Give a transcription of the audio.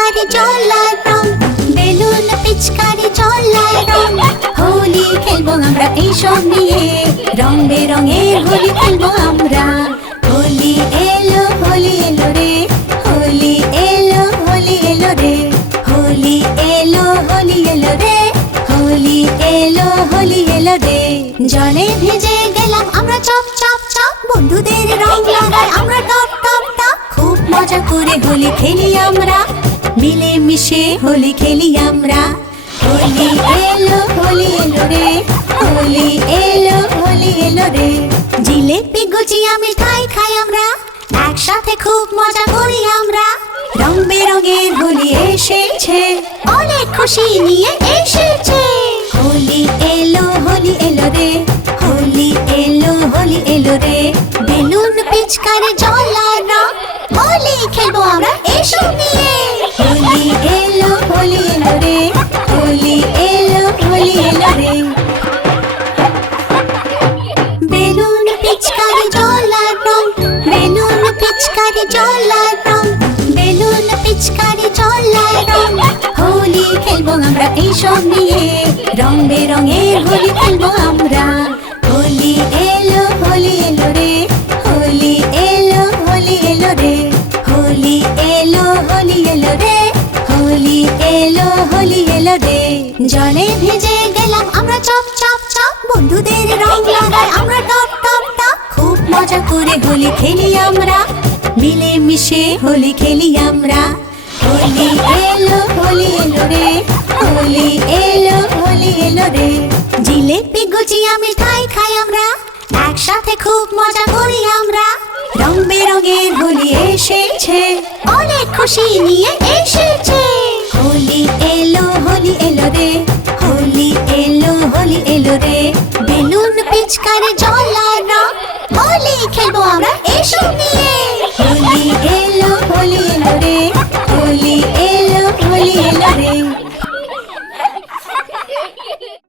পিচকারি জল আর রং, বেলুন পিচকারি জল আর রং। হোলি খেলবো আমরা এইসব নিয়ে, রং বেরঙের হোলি খেলবো আমরা। হোলি এলো রে, হোলি এলো রে, হোলি এলো রে, হোলি এলো রে। জলে ভিজে গেলাম আমরা চপ চপ চপ, বন্ধুদের রং লাগাই আমরা টপ টপ টপ। খুব মজা করে হোলি খেলি আমরা, মিলে মিশে হোলি খেলি আমরা। হোলি এলো রে, হোলি এলো রে। জিলেপি গুজিয়া মিঠাই খাই আমরা, একসাথে খুব মজা করি আমরা। রং বেরঙের হোলি এসেছে, অনেক খুশি নিয়ে এসেছে। হোলি এলো রে, হোলি এলো রে। বেলুন পিচকারি জল আর রং, হোলি খেলবো আমরা এসব নিয়ে। হোলি এলো রে, হোলি এলো রে। বেলুন পিচকারি জল আর রং, বেলুন পিচকারি জল আর রং, বেলুন পিচকারি জল আর রং। হোলি খেলবো আমরা এইসব নিয়ে, রং বেরঙের হোলি খেলবো আমরা। হোলি এলো রে, হোলি এলো রে, হোলি এলো রে, হোলি এলো রে। জলে ভিজে গেলাম আমরা চপ চপ চপ, বন্ধুদের রং লাগাই আমরা টপ টপ টপ। খুব মজা করে হোলি খেলি আমরা, মিলে মিশে হোলি খেলি আমরা। হোলি এলো রে, হোলি এলো রে। জিলেপি গুজিয়া মিঠাই খাই আমরা, একসাথে খুব মজা করি আমরা। রং বেরঙের হোলি এসেছে, অনেক খুশি নিয়ে এসেছে। হোলি এলো রে, হোলি এলো রে। বেলুন পিচকারি